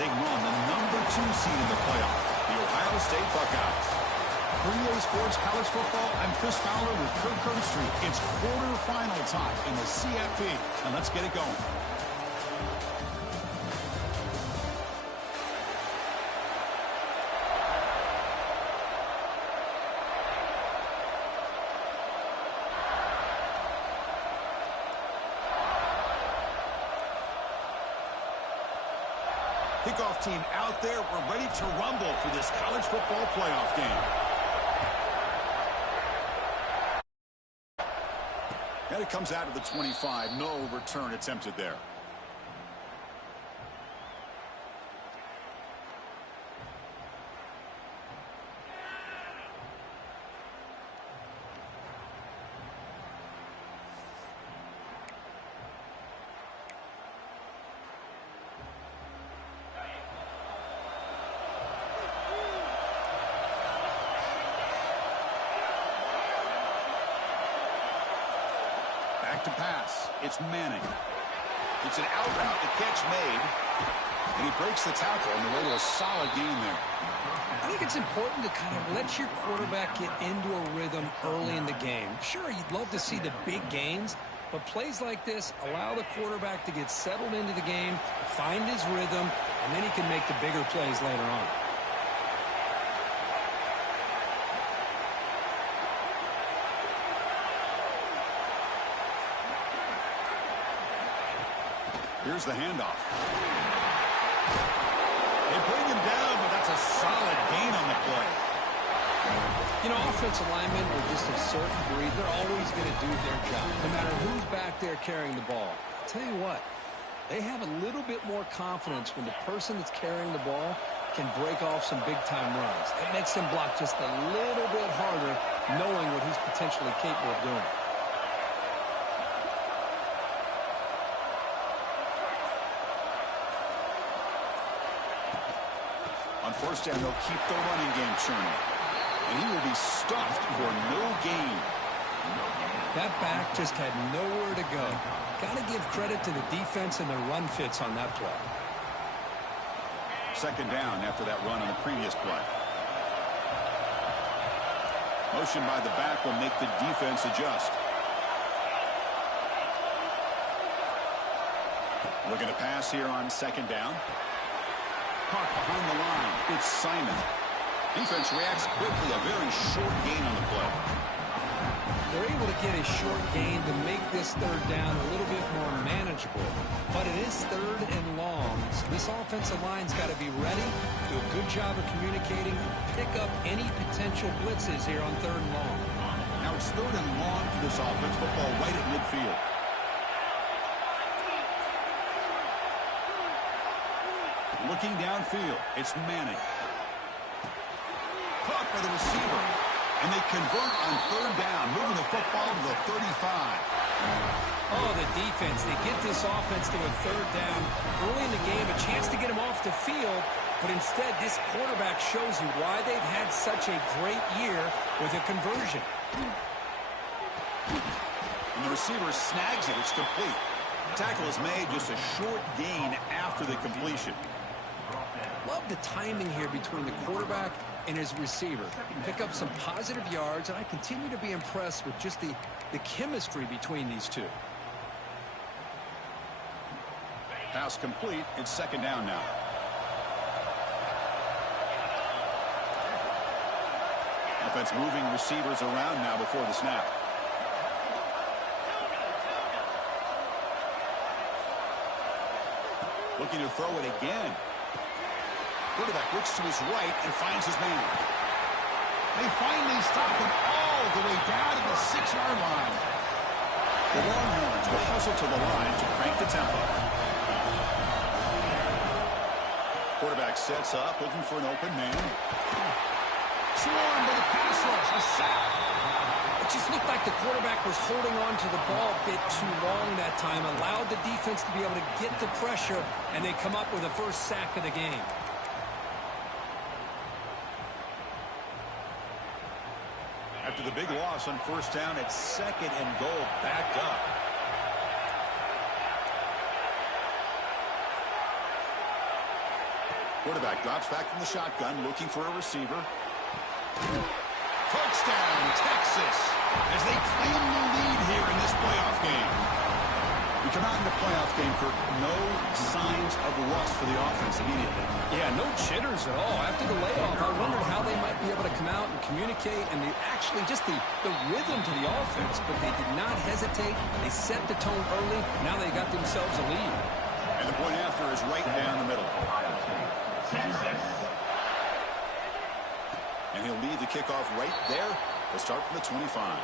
taking on the #2 seed in the playoff, the Ohio State Buckeyes. For EA Sports College Football, I'm Chris Fowler with Kirk Street. It's quarterfinal time in the CFP, and let's get it going. Kickoff team out there. We're ready to rumble for this college football playoff game. And it comes out of the 25. No return attempted there. Back to pass. It's Manning. It's an out route. The catch made. And he breaks the tackle on the way to a solid gain there. I think it's important to kind of let your quarterback get into a rhythm early in the game. Sure, you'd love to see the big gains, but plays like this allow the quarterback to get settled into the game, find his rhythm, and then he can make the bigger plays later on. Here's the handoff. They bring him down, but that's a solid gain on the play. You know, offensive linemen are just a certain breed. They're always going to do their job, no matter who's back there carrying the ball. I'll tell you what, they have a little bit more confidence when the person that's carrying the ball can break off some big-time runs. It makes them block just a little bit harder, knowing what he's potentially capable of doing. On first down, they'll keep the running game churning. And he will be stuffed for no gain. That back just had nowhere to go. Got to give credit to the defense and their run fits on that play. Second down after that run on the previous play. Motion by the back will make the defense adjust. Looking to pass here on second down. Caught behind the line. It's Simon. Defense reacts quickly. A very short gain on the play. They're able to get a short gain to make this third down a little bit more manageable. But it is third and long, so this offensive line's got to be ready, do a good job of communicating, pick up any potential blitzes here on third and long. Now it's third and long for this offense. Football right at midfield. Looking downfield, it's Manning. Caught by the receiver. And they convert on third down, moving the football to the 35. Oh, the defense. They get this offense to a third down early in the game, a chance to get him off the field. But instead, this quarterback shows you why they've had such a great year with a conversion. And the receiver snags it. It's complete. The tackle is made, just a short gain after the completion. Love the timing here between the quarterback and his receiver. Pick up some positive yards, and I continue to be impressed with just the chemistry between these two. Pass complete. It's second down now. Offense moving receivers around now before the snap. Looking to throw it again. Quarterback looks to his right and finds his man. They finally stop him all the way down to the 6-yard line. The Longhorns will hustle to the line to crank the tempo. Quarterback sets up, looking for an open man. Swarmed by the pass rush. A sack. It just looked like the quarterback was holding on to the ball a bit too long that time, allowed the defense to be able to get the pressure, and they come up with the first sack of the game. After the big loss on first down, it's second and goal, backed up. Quarterback drops back from the shotgun, looking for a receiver. Touchdown, Texas, as they claim the lead here in this playoff game. We come out in the playoff game, Kirk, no signs of rust for the offense immediately. Yeah, no jitters at all. After the layoff, I wondered how they might be able to come out and communicate and actually just the rhythm to the offense, but they did not hesitate. They set the tone early. Now they got themselves a lead. And the point after is right down the middle. And he'll lead the kickoff right there. We'll start from the 25.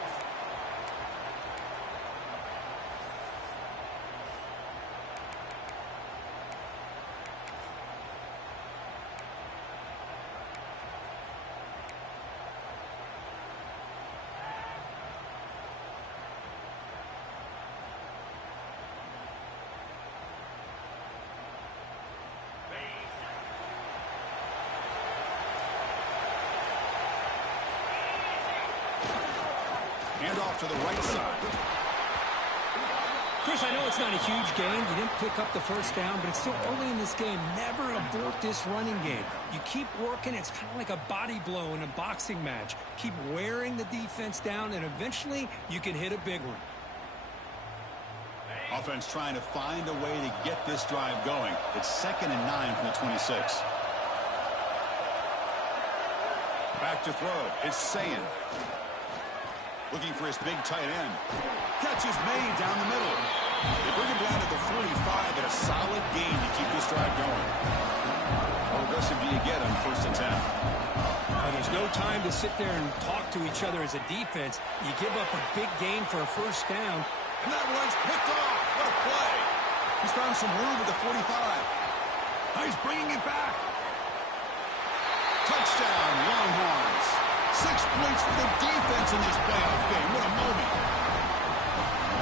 Hand off to the right side. Chris, I know it's not a huge gain. You didn't pick up the first down, but it's still early in this game. Never abort this running game. You keep working. It's kind of like a body blow in a boxing match. Keep wearing the defense down, and eventually you can hit a big one. Offense trying to find a way to get this drive going. It's 2nd and 9 from the 26. Back to throw. It's Sayin. Looking for his big tight end. Catch is made down the middle. They bring him down to the 45 and a solid gain to keep this drive going. How aggressive do you get on first attempt? There's no time to sit there and talk to each other as a defense. You give up a big gain for a first down. And that one's picked off. What a play. He's found some room at the 45. Now he's bringing it back. Touchdown, Longhorns. 6 points for the defense in this playoff game. What a moment.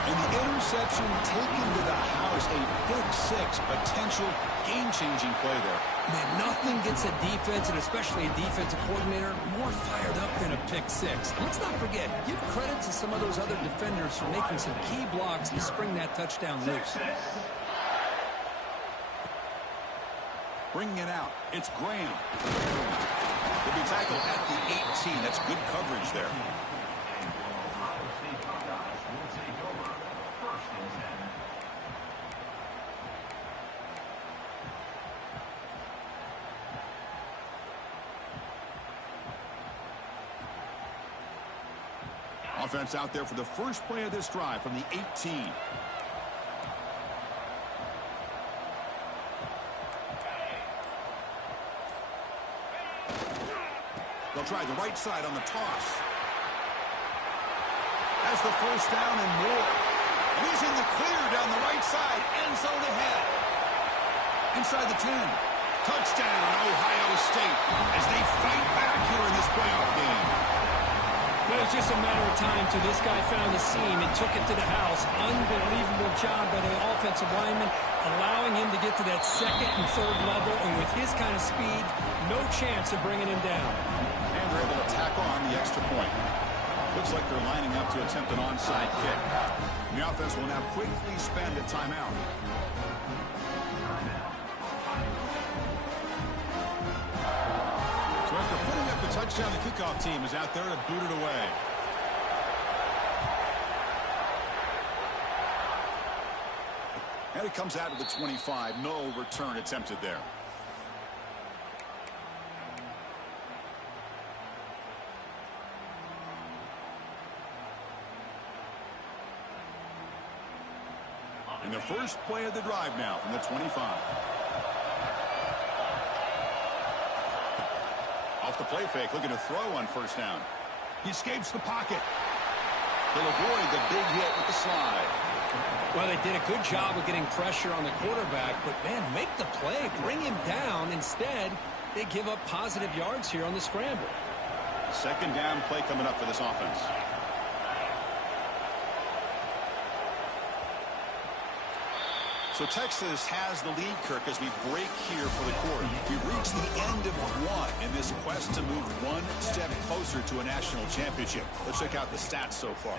And the interception taken to the house. A big 6, potential game-changing play there. Man, nothing gets a defense, and especially a defensive coordinator, more fired up than a pick 6. Let's not forget, give credit to some of those other defenders for making some key blocks to spring that touchdown loose. Bringing it out. It's Graham. He'll be tackled at the 18. That's good coverage there. Offense out there for the first play of this drive from the 18. They'll try the right side on the toss. Has the first down and more. And he's in the clear down the right side. End zone ahead. Inside the 10. Touchdown, Ohio State, as they fight back here in this playoff game. Well, it was just a matter of time till this guy found the seam and took it to the house. Unbelievable job by the offensive lineman, allowing him to get to that second and third level. And with his kind of speed, no chance of bringing him down. And they're able to tack on the extra point. Looks like they're lining up to attempt an onside kick. The offense will now quickly spend a timeout. So after putting up the touchdown, the kickoff team is out there to boot it away. And it comes out to the 25. No return attempted there. And the first play of the drive now from the 25. Off the play fake, looking to throw on first down. He escapes the pocket. He'll avoid the big hit with the slide. Well, they did a good job of getting pressure on the quarterback, but, man, make the play, bring him down. Instead, they give up positive yards here on the scramble. Second down play coming up for this offense. So Texas has the lead, Kirk, as we break here for the quarter. We've reached the end of one in this quest to move one step closer to a national championship. Let's check out the stats so far.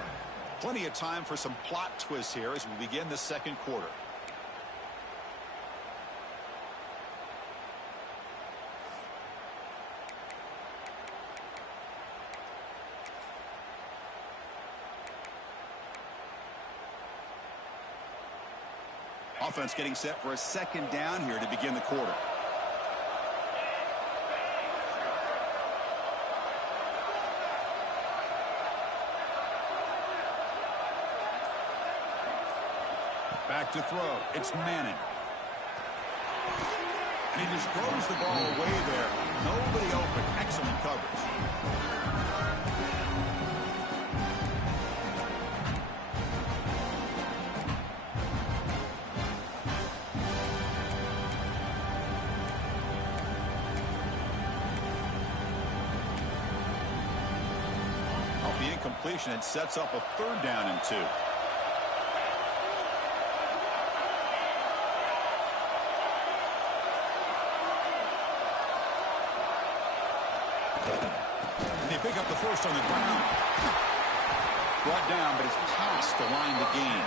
Plenty of time for some plot twists here as we begin the second quarter. Offense getting set for a second down here to begin the quarter. Back to throw. It's Manning. And he just throws the ball away there. Nobody open. Excellent coverage. Off the incompletion, it sets up a 3rd down and 2. Pick up the first on the ground. Brought down, but it's past the line to gain.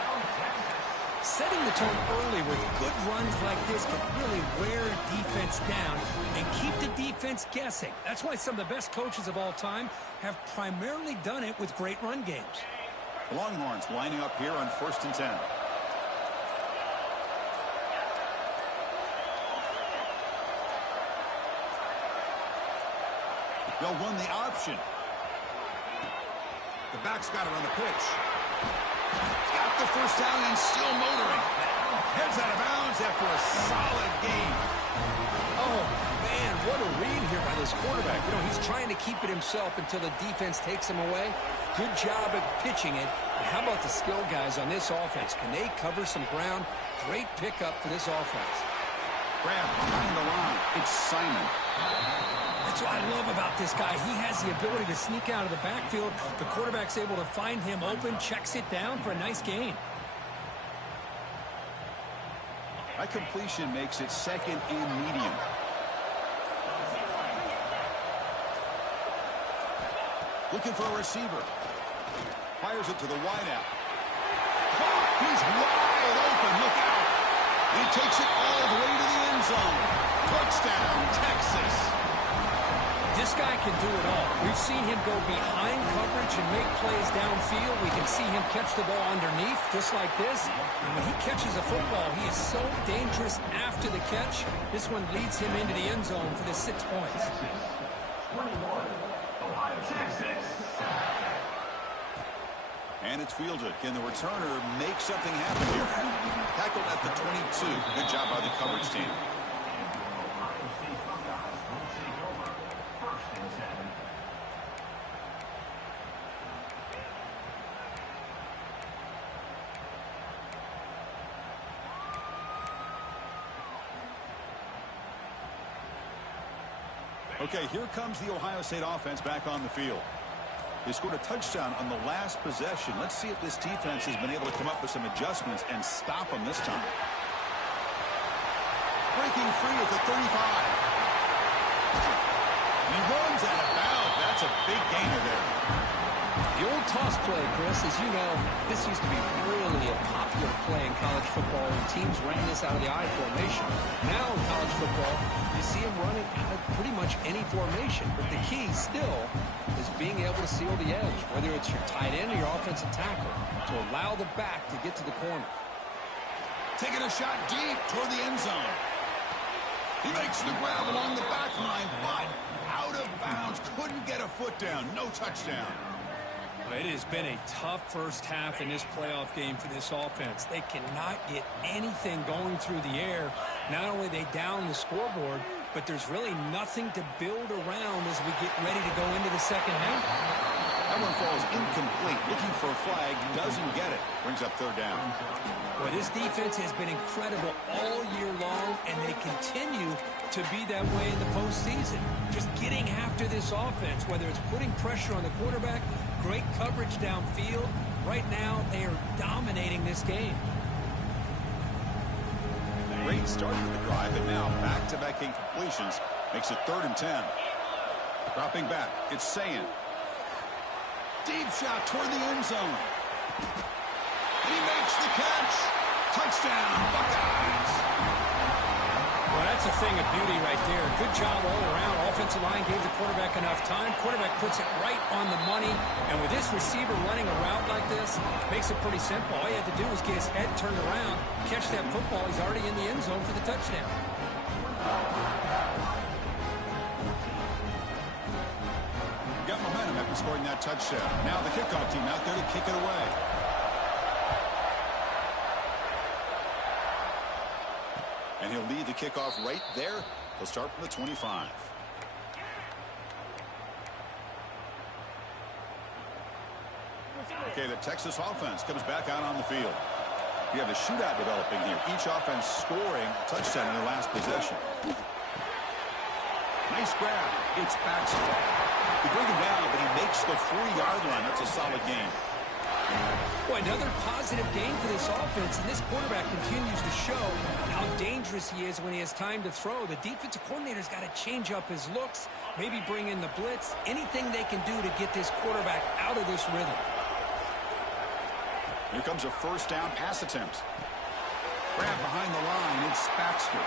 Setting the tone early with good runs like this can really wear defense down and keep the defense guessing. That's why some of the best coaches of all time have primarily done it with great run games. The Longhorns lining up here on 1st and 10. They'll run the option. The back's got it on the pitch. Got the first down and still motoring. Heads out of bounds after a solid gain. Oh, man, what a read here by this quarterback. You know, he's trying to keep it himself until the defense takes him away. Good job at pitching it. And how about the skill guys on this offense? Can they cover some ground? Great pickup for this offense. Grab behind the line. It's Simon. That's what I love about this guy. He has the ability to sneak out of the backfield. The quarterback's able to find him open, checks it down for a nice gain. That completion makes it 2nd and medium. Looking for a receiver. Fires it to the wideout. He's wide open. Look out. He takes it all the way to the end zone. Touchdown, Texas. This guy can do it all. We've seen him go behind coverage and make plays downfield. We can see him catch the ball underneath, just like this. And when he catches a football, he is so dangerous after the catch. This one leads him into the end zone for the 6 points. And it's fielded. Can the returner make something happen here? Tackled at the 22. Good job by the coverage team. Okay, here comes the Ohio State offense back on the field. They scored a touchdown on the last possession. Let's see if this defense has been able to come up with some adjustments and stop them this time. Breaking free at the 35. And he runs out of bounds. That's a big gainer there. The old toss play, Chris, as you know, this used to be really a popular play in college football when teams ran this out of the I formation. Now in college football, you see them running out of pretty much any formation. But the key still is being able to seal the edge, whether it's your tight end or your offensive tackle, to allow the back to get to the corner. Taking a shot deep toward the end zone. He makes the grab along the back line, but out of bounds. Couldn't get a foot down. No touchdown. It has been a tough first half in this playoff game for this offense. They cannot get anything going through the air. Not only are they down the scoreboard, but there's really nothing to build around as we get ready to go into the second half. That one falls incomplete. Looking for a flag. Doesn't get it. Brings up 3rd down. Well, this defense has been incredible all year long, and they continue to be that way in the postseason. Just getting after this offense, whether it's putting pressure on the quarterback, great coverage downfield. Right now, they are dominating this game. Great start to the drive, and now back-to-back incompletions makes it 3rd and 10. Dropping back, it's Sayin. Deep shot toward the end zone. And he makes the catch. Touchdown, Buckeyes. Well, that's a thing of beauty right there. Good job all around offensive line gave the quarterback enough time. Quarterback puts it right on the money. And with this receiver running a route like this, makes it pretty simple. All you have to do is get his head turned around, catch that football. He's already in the end zone for the touchdown. Got momentum after scoring that touchdown. Now the kickoff team out there to kick it away. And he'll lead the kickoff right there. He'll start from the 25. Okay, the Texas offense comes back out on the field. We have a shootout developing here. Each offense scoring a touchdown in their last possession. Nice grab. It's Baxter. He brings him down, but he makes the 4-yard line. That's a solid game. Boy, another positive game for this offense, and this quarterback continues to show how dangerous he is when he has time to throw. The defensive coordinator's got to change up his looks, maybe bring in the blitz, anything they can do to get this quarterback out of this rhythm. Here comes a first down pass attempt. Grab behind the line. It's Baxter.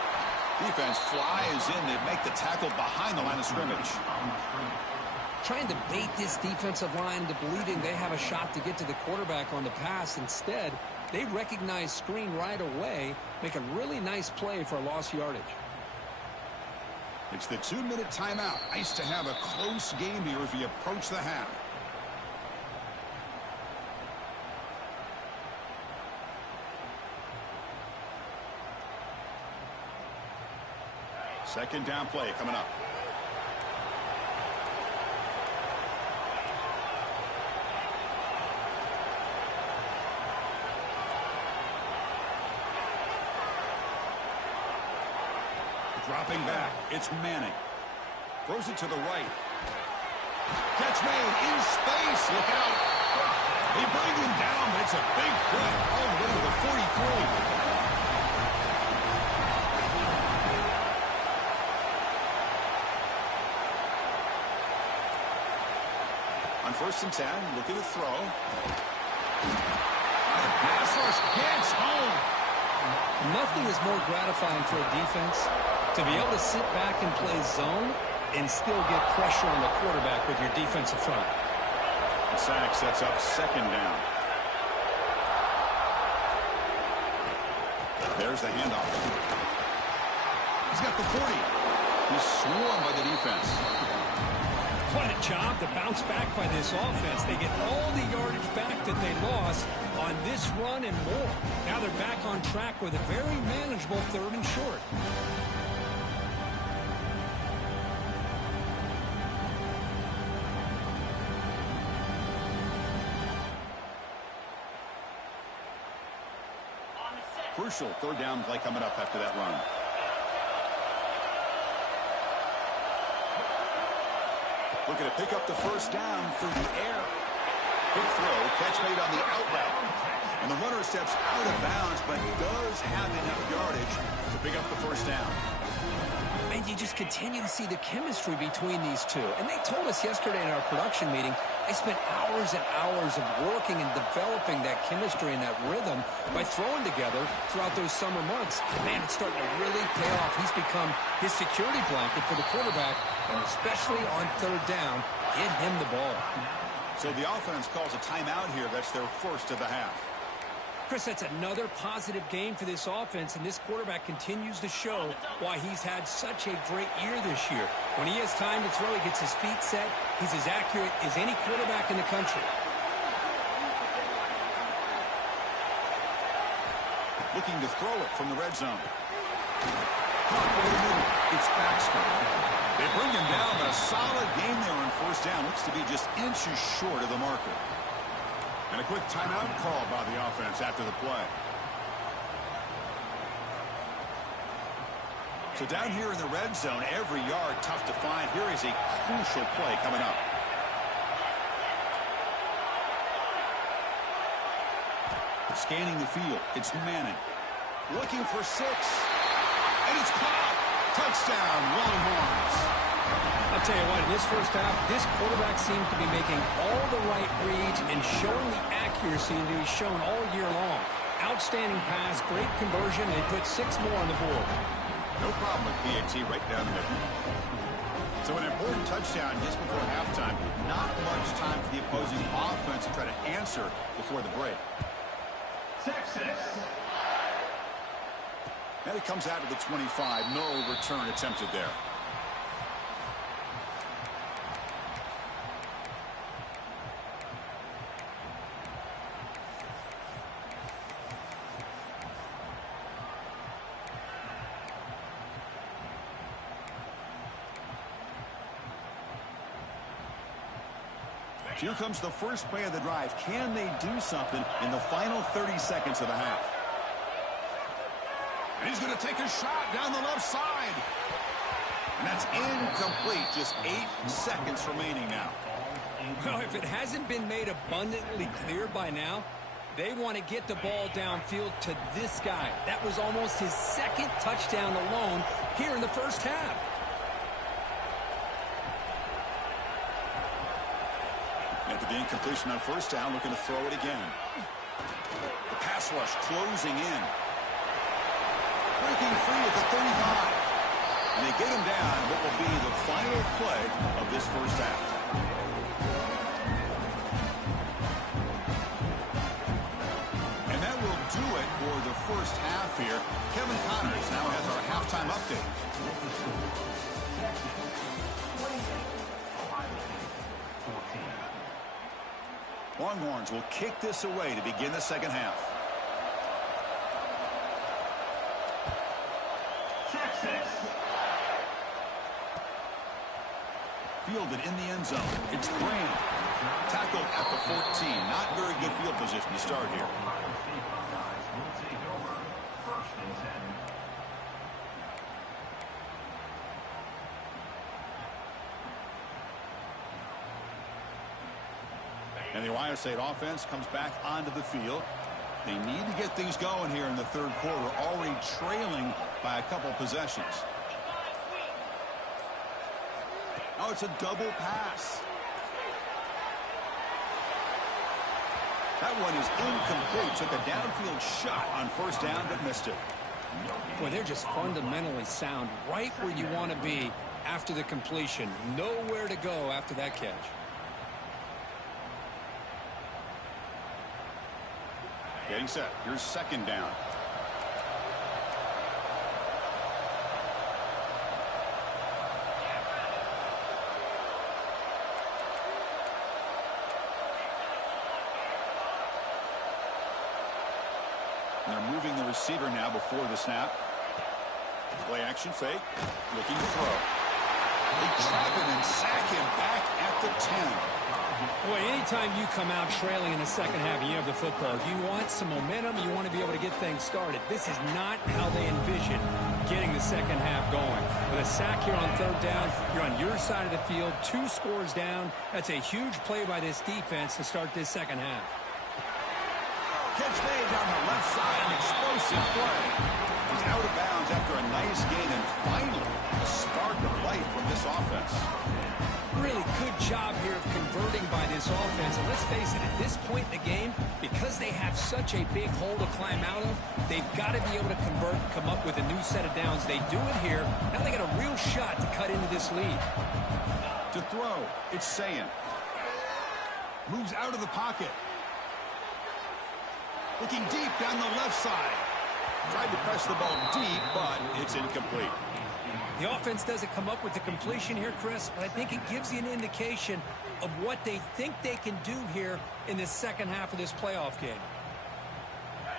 Defense flies in to make the tackle behind the line of scrimmage. Trying to bait this defensive line into believing they have a shot to get to the quarterback on the pass. Instead, they recognize screen right away, make a really nice play for a lost yardage. It's the 2-minute timeout. Nice to have a close game here as we approach the half. Second down play coming up. Dropping back. It's Manning. Throws it to the right. Catch made in space. Look out. They bring him down, but it's a big play all the way to the 43. On 1st and 10, looking to throw. The pass rush gets home. Nothing is more gratifying for a defense to be able to sit back and play zone and still get pressure on the quarterback with your defensive front. The sack sets up second down. There's the handoff. He's got the 40. He's swarmed by the defense. What a job to bounce back by this offense. They get all the yardage back that they lost on this run and more. Now they're back on track with a very manageable 3rd and short. Crucial 3rd down play coming up after that run. Looking to pick up the first down through the air. Quick throw, catch made on the out route. And the runner steps out of bounds, but does have enough yardage to pick up the first down. And you just continue to see the chemistry between these two. And they told us yesterday in our production meeting, they spent hours and hours of working and developing that chemistry and that rhythm by throwing together throughout those summer months. Man, it's starting to really pay off. He's become his security blanket for the quarterback, and especially on 3rd down, get him the ball. So the offense calls a timeout here. That's their first of the half. Chris, that's another positive game for this offense, and this quarterback continues to show why he's had such a great year this year. When he has time to throw, he gets his feet set. He's as accurate as any quarterback in the country. Looking to throw it from the red zone. It's Baxter. They bring him down, but a solid game there on 1st down. Looks to be just inches short of the marker. And a quick timeout call by the offense after the play. So down here in the red zone, every yard tough to find. Here is a crucial play coming up. Scanning the field, it's Manning. Looking for 6. And it's caught. Touchdown, Longhorns. I'll tell you what, in this first half, this quarterback seems to be making all the right reads and showing the accuracy that he's shown all year long. Outstanding pass, great conversion, and he put 6 more on the board. No problem with PAT right down the middle. So So an important touchdown just before halftime. Not much time for the opposing offense to try to answer before the break. And it comes out to the 25. No return attempted there. Here comes the first play of the drive. Can they do something in the final 30 seconds of the half? And he's going to take a shot down the left side. And that's incomplete. Just 8 seconds remaining now. Well, if it hasn't been made abundantly clear by now, they want to get the ball downfield to this guy. That was almost his second touchdown alone here in the first half. After the incompletion on first down, looking to throw it again. The pass rush closing in. Breaking free at the 35. And they get him down what will be the final play of this first half. And that will do it for the first half here. Kevin Connors now has our halftime update. Longhorns will kick this away to begin the second half. Fielded in the end zone. It's Graham. Tackled at the 14. Not very good field position to start here. And the Ohio State offense comes back onto the field. They need to get things going here in the third quarter, already trailing by a couple possessions. Oh, it's a double pass. That one is incomplete. Took a downfield shot on first down, but missed it. Boy, they're just fundamentally sound, right where you want to be after the completion. Nowhere to go after that catch. Getting set. Here's second down. And they're moving the receiver now before the snap. Play action fake. Looking to throw. They trap him and sack him back at the 10. Boy, anytime you come out trailing in the second half and you have the football, you want some momentum, you want to be able to get things started. This is not how they envision getting the second half going. With a sack here on third down, you're on your side of the field, 2 scores down. That's a huge play by this defense to start this second half. Catch made down the left side, an explosive play. He's out of bounds after a nice gain, and finally a spark of life from this offense. Really good job here of converting by this offense. And let's face it, at this point in the game, because they have such a big hole to climb out of, they've got to be able to convert and come up with a new set of downs. They do it here. Now they got a real shot to cut into this lead. To throw, it's Sayin. Moves out of the pocket. Looking deep down the left side. Tried to press the ball deep, but it's incomplete. The offense doesn't come up with the completion here, Chris, but I think it gives you an indication of what they think they can do here in the second half of this playoff game.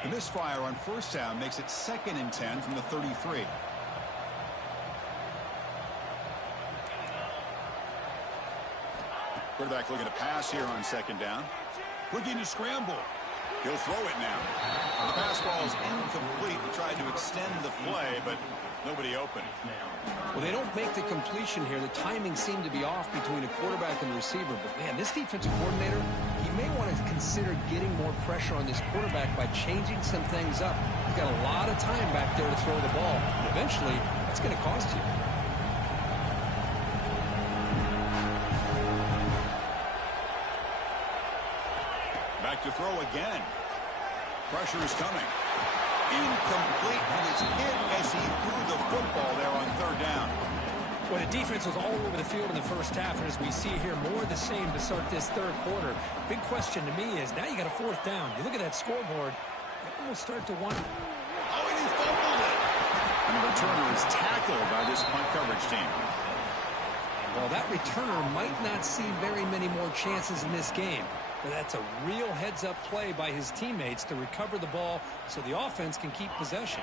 The misfire on first down makes it 2nd and 10 from the 33. Quarterback looking to pass here on second down. Looking to scramble. He'll throw it now. The pass ball is incomplete. He tried to extend the play, but nobody open. Well, they don't make the completion here. The timing seemed to be off between the quarterback and the receiver. But, man, this defensive coordinator, he may want to consider getting more pressure on this quarterback by changing some things up. He's got a lot of time back there to throw the ball. And eventually, that's going to cost you. Back to throw again. Pressure is coming. Incomplete, and it's hit as he threw the football there on third down. Well, the defense was all over the field in the first half, and as we see here, more of the same to start this third quarter. Big question to me is, now you got a fourth down. You look at that scoreboard, you almost start to wonder. Oh, and he fumbled it. And the returner is tackled by this punt coverage team. Well, that returner might not see very many more chances in this game, but that's a real heads-up play by his teammates to recover the ball so the offense can keep possession.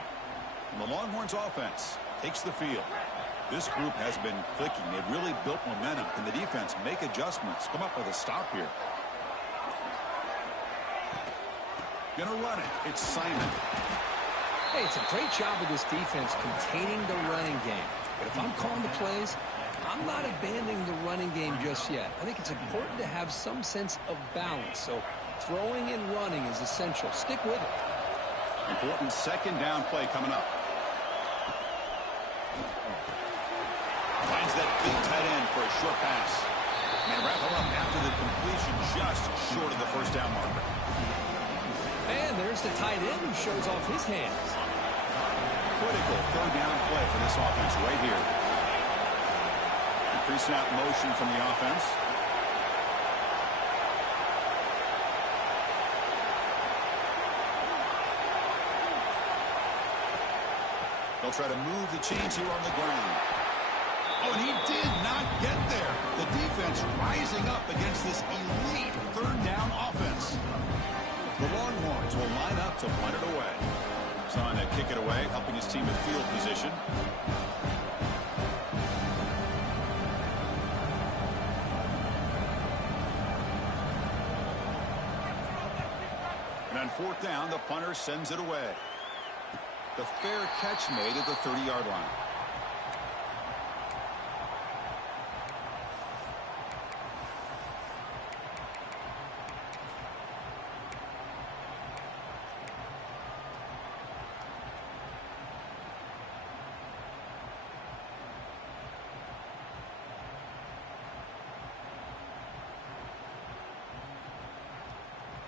And the Longhorns offense takes the field. This group has been clicking. They've really built momentum. Can the defense make adjustments? Come up with a stop here. Gonna run it. It's Simon. Hey, it's a great job of this defense containing the running game. But if I'm calling the plays, I'm not abandoning the running game just yet. I think it's important to have some sense of balance. So throwing and running is essential. Stick with it. Important second down play coming up. Finds that big tight end for a short pass. And they wrap him up after the completion just short of the first down marker. And there's the tight end who shows off his hands. Critical third down play for this offense right here. Pre-snap motion from the offense. They'll try to move the chains here on the ground. Oh, and he did not get there. The defense rising up against this elite third down offense. The Longhorns will line up to punt it away. Trying to kick it away, helping his team in field position. And on fourth down, the punter sends it away. The fair catch made at the 30-yard line.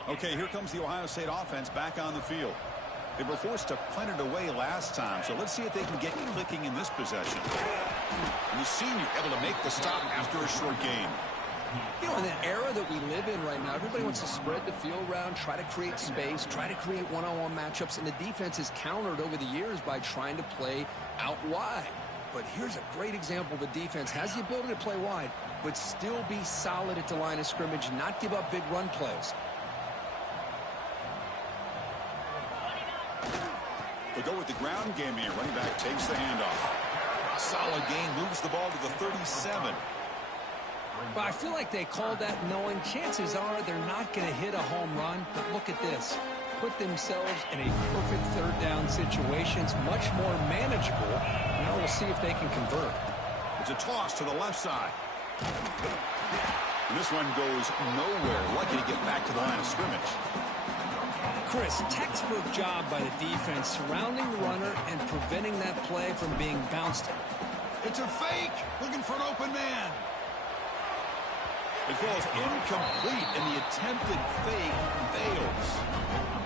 Okay, here comes the Ohio State offense back on the field. They were forced to punt it away last time, so let's see if they can get clicking in this possession. And the senior able to make the stop after a short gain. You know, in the era that we live in right now, everybody wants to spread the field around, try to create space, try to create one-on-one matchups, and the defense is countered over the years by trying to play out wide. But here's a great example. The defense has the ability to play wide, but still be solid at the line of scrimmage, not give up big run plays. They go with the ground game here. Running back takes the handoff. Solid gain, moves the ball to the 37. But I feel like they called that knowing chances are they're not going to hit a home run. But look at this. Put themselves in a perfect third down situation. It's much more manageable. Now we'll see if they can convert. It's a toss to the left side. And this one goes nowhere. Lucky to get back to the line of scrimmage. Chris, textbook job by the defense surrounding the runner and preventing that play from being bounced. It's a fake. Looking for an open man. It falls incomplete, and the attempted fake fails.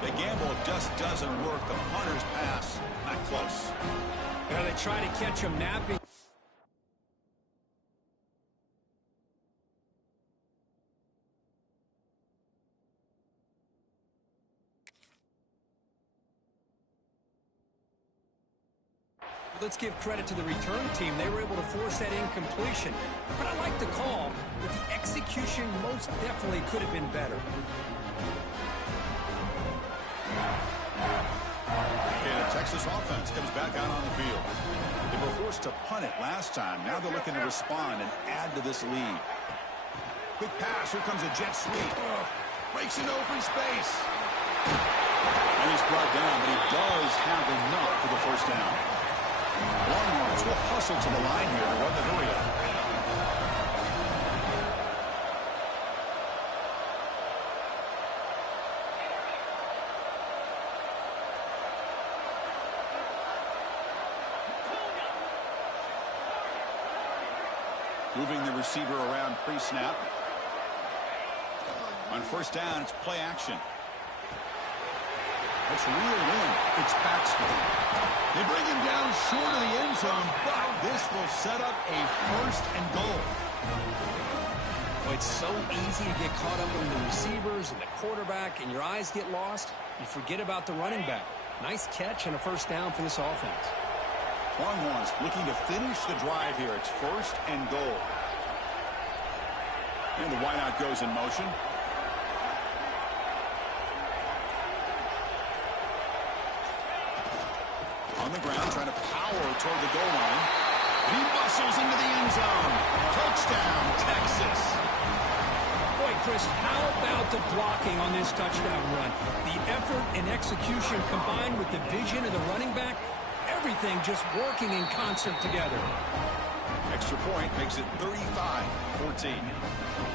The gamble just doesn't work. The punter's pass, not close. You know, they try to catch him napping. Let's give credit to the return team. They were able to force that incompletion. But I like the call, but the execution most definitely could have been better. Okay, the Texas offense comes back out on the field. They were forced to punt it last time. Now they're looking to respond and add to this lead. Quick pass. Here comes a jet sweep. Breaks into open space. And he's brought down, but he does have enough for the first down. Longhorns will hustle to the line here to run the hurry up. Moving the receiver around pre-snap. On first down, it's play action. That's reeled in. It's Baxter. They bring him down short of the end zone, but this will set up a first and goal. Well, it's so easy to get caught up in the receivers and the quarterback, and your eyes get lost. You forget about the running back. Nice catch and a first down for this offense. Longhorns looking to finish the drive here. It's first and goal. And the wideout goes in motion. On the ground, trying to power toward the goal line. He bustles into the end zone. Touchdown, Texas. Boy, Chris, how about the blocking on this touchdown run? The effort and execution combined with the vision of the running back, everything just working in concert together. Extra point makes it 35-14.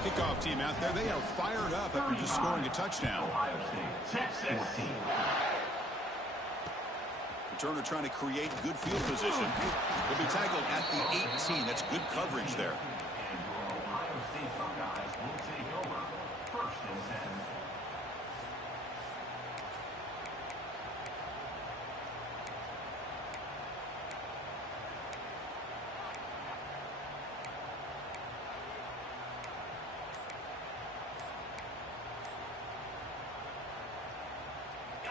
Kickoff team out there, they are fired up after just scoring a touchdown. Turner trying to create good field position. He'll be tackled at the 18. That's good coverage there.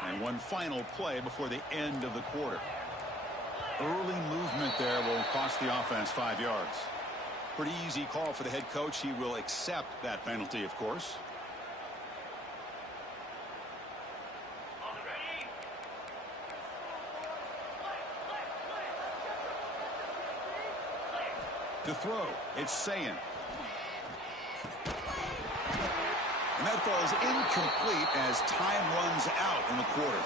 And one final play before the end of the quarter. Early movement there will cost the offense 5 yards. Pretty easy call for the head coach. He will accept that penalty, of course. To throw, it's Sayin. And that falls incomplete as time runs out in the quarter.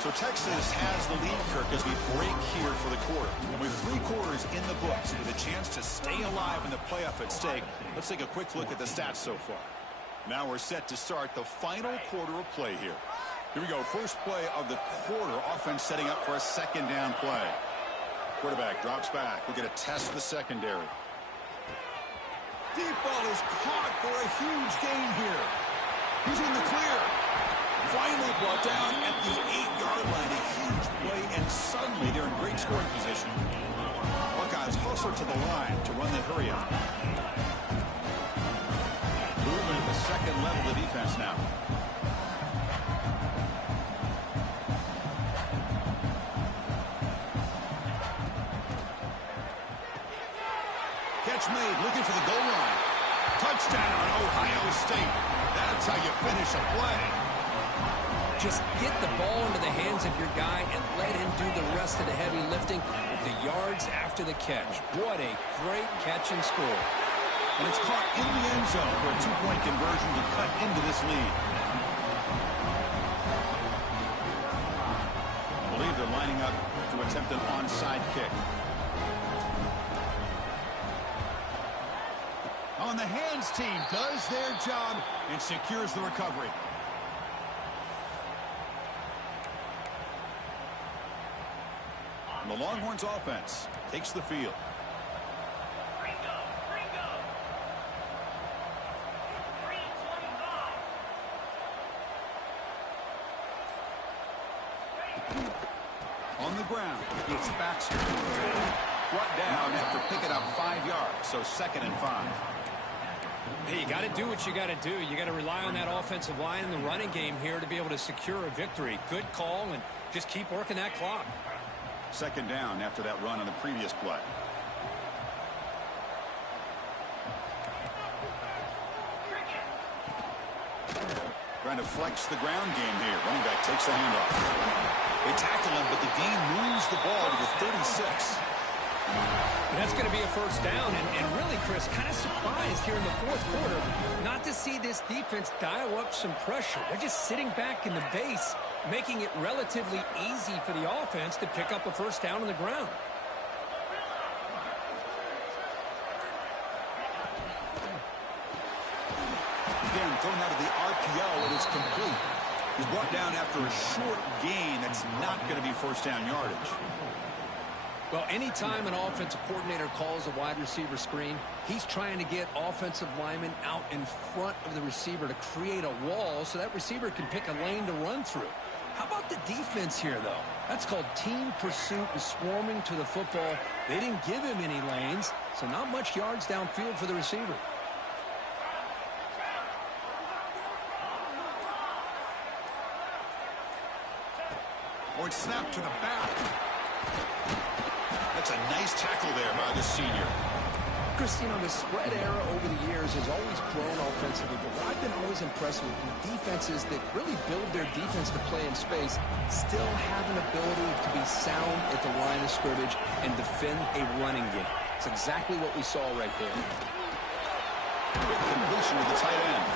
So Texas has the lead, Kirk, as we break here for the quarter. And with 3 quarters in the books with a chance to stay alive in the playoff at stake, let's take a quick look at the stats so far. Now we're set to start the final quarter of play here. Here we go. First play of the quarter. Offense setting up for a second down play. Quarterback drops back. We're going to test the secondary. Deep ball is caught for a huge gain here. He's in the clear. Finally brought down at the 8-yard line. A huge play, and suddenly they're in great scoring position. Buckeyes hustle to the line to run the hurry up. Moving at the second level of defense now. Catch made, looking for the goal line. Touchdown, Ohio State. That's how you finish a play. Just get the ball into the hands of your guy and let him do the rest of the heavy lifting with the yards after the catch. What a great catch and score. And it's caught in the end zone for a 2-point conversion to cut into this lead. I believe they're lining up to attempt an onside kick. On the hands team does their job and secures the recovery. And the Longhorns offense takes the field. On the ground, it's Baxter. Brought down after picking up 5 yards, so 2nd and 5. Hey, you got to do what you got to do. You got to rely on that offensive line in the running game here to be able to secure a victory. Good call, and just keep working that clock. 2nd down after that run on the previous play. Trying to flex the ground game here. Running back takes the handoff. They tackle him, but the Dean moves the ball to the 36. And that's going to be a first down, and really, Chris, kind of surprised here in the 4th quarter not to see this defense dial up some pressure. They're just sitting back in the base, making it relatively easy for the offense to pick up a first down on the ground. Again, thrown out of the RPO, it is complete. He's brought down after a short gain. That's not going to be first down yardage. Well, anytime an offensive coordinator calls a wide receiver screen, he's trying to get offensive linemen out in front of the receiver to create a wall so that receiver can pick a lane to run through. How about the defense here, though? That's called team pursuit and swarming to the football. They didn't give him any lanes, so not much yards downfield for the receiver. Or it's snapped to the back. That's a nice tackle there by the senior. Chris, you know, the spread era over the years has always grown offensively, but what I've been always impressed with defenses that really build their defense to play in space still have an ability to be sound at the line of scrimmage and defend a running game. It's exactly what we saw right there. Quick completion with the tight end.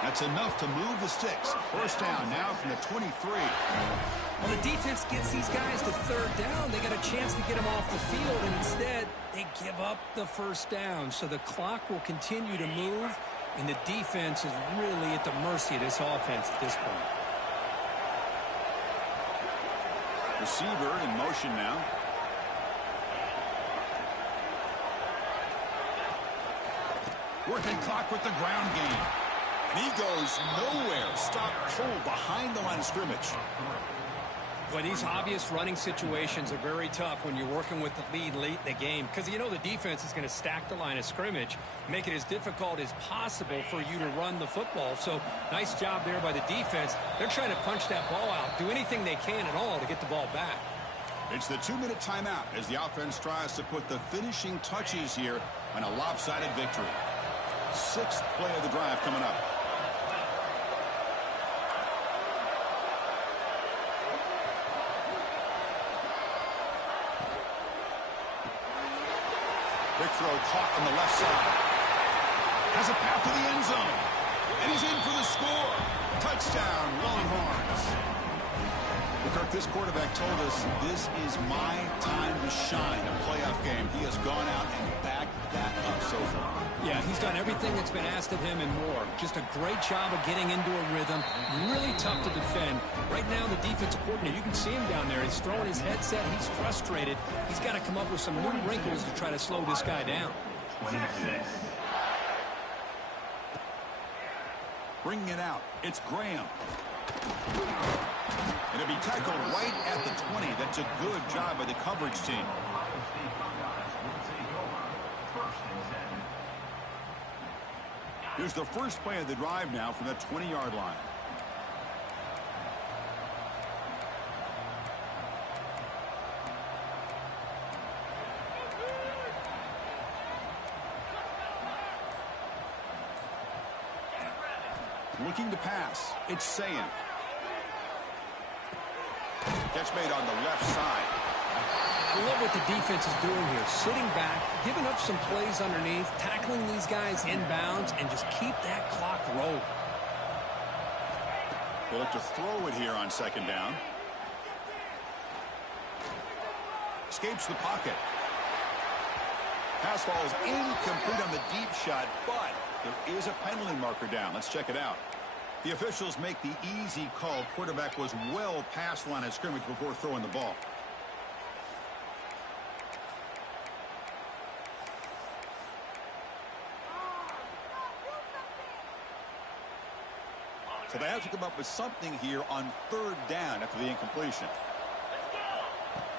That's enough to move the sticks. First down now from the 23. Well, the defense gets these guys to third down. They got a chance to get them off the field, and instead they give up the first down. So the clock will continue to move, and the defense is really at the mercy of this offense at this point. Receiver in motion now. Working clock with the ground game. And he goes nowhere. Stop pulled behind the line of scrimmage. But these obvious running situations are very tough when you're working with the lead late in the game, because you know the defense is going to stack the line of scrimmage, make it as difficult as possible for you to run the football. So nice job there by the defense. They're trying to punch that ball out, do anything they can at all to get the ball back. It's the 2-minute timeout as the offense tries to put the finishing touches here on a lopsided victory. Sixth play of the drive coming up. Quick throw caught on the left side. Has a path to the end zone. And he's in for the score. Touchdown, Longhorns. Well, Kirk, this quarterback told us this is my time to shine, a playoff game. He has gone out and backed that up so far. Yeah, he's done everything that's been asked of him and more. Just a great job of getting into a rhythm. Really tough to defend. Right now, the defensive coordinator, you can see him down there. He's throwing his headset. He's frustrated. He's got to come up with some new wrinkles to try to slow this guy down. 26. Bringing it out. It's Graham. And it'll be tackled right at the 20. That's a good job by the coverage team. Here's the first play of the drive now from the 20-yard line. Looking to pass. It's Sayan. Catch made on the left side. I love what the defense is doing here. Sitting back, giving up some plays underneath, tackling these guys inbounds, and just keep that clock rolling. They look to throw it here on second down. Escapes the pocket. Pass falls incomplete on the deep shot, but there is a penalty marker down. Let's check it out. The officials make the easy call. Quarterback was well past the line of scrimmage before throwing the ball. So they have to come up with something here on third down after the incompletion.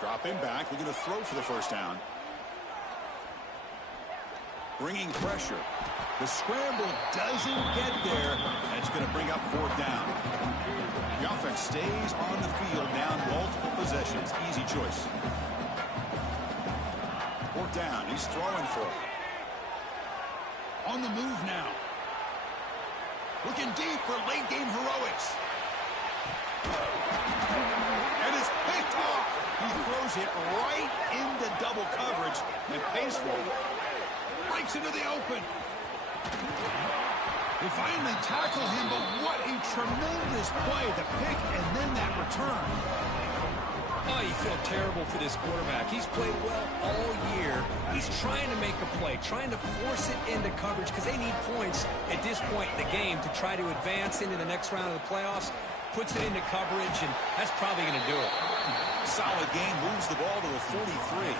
Dropping back, looking to throw for the first down. Bringing pressure. The scramble doesn't get there, and it's going to bring up fourth down. The offense stays on the field, down multiple possessions. Easy choice. Fourth down, he's throwing for it. On the move now. Looking deep for late-game heroics. And it's picked off. He throws it right into double coverage and pays for it. Breaks into the open. They finally tackle him, but what a tremendous play. The pick and then that return. Oh, you feel terrible for this quarterback. He's played well all year. He's trying to make a play, trying to force it into coverage because they need points at this point in the game to try to advance into the next round of the playoffs. Puts it into coverage, and that's probably going to do it. Solid game, moves the ball to the 43.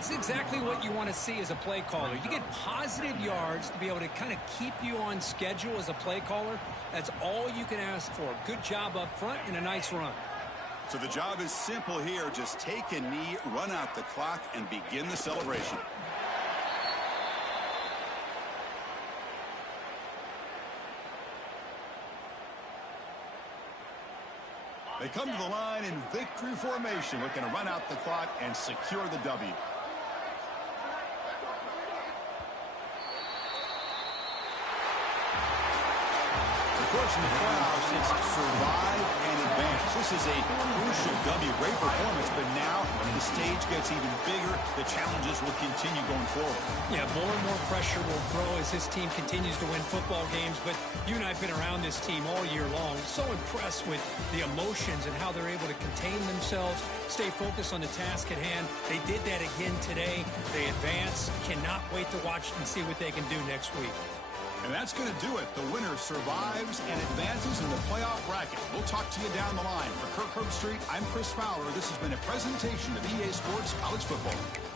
It's exactly what you want to see as a play caller. You get positive yards to be able to kind of keep you on schedule as a play caller. That's all you can ask for. Good job up front and a nice run. So the job is simple here. Just take a knee, run out the clock, and begin the celebration. They come to the line in victory formation, looking to run out the clock and secure the W. Of course, in the playoffs, it's survive and advance. This is a crucial W. Great performance, but now the stage gets even bigger. The challenges will continue going forward. Yeah, more and more pressure will grow as this team continues to win football games. But you and I have been around this team all year long. So impressed with the emotions and how they're able to contain themselves, stay focused on the task at hand. They did that again today. They advance. Cannot wait to watch and see what they can do next week. And that's going to do it. The winner survives and advances in the playoff bracket. We'll talk to you down the line. For Kirk Herbstreit, I'm Chris Fowler. This has been a presentation of EA Sports College Football.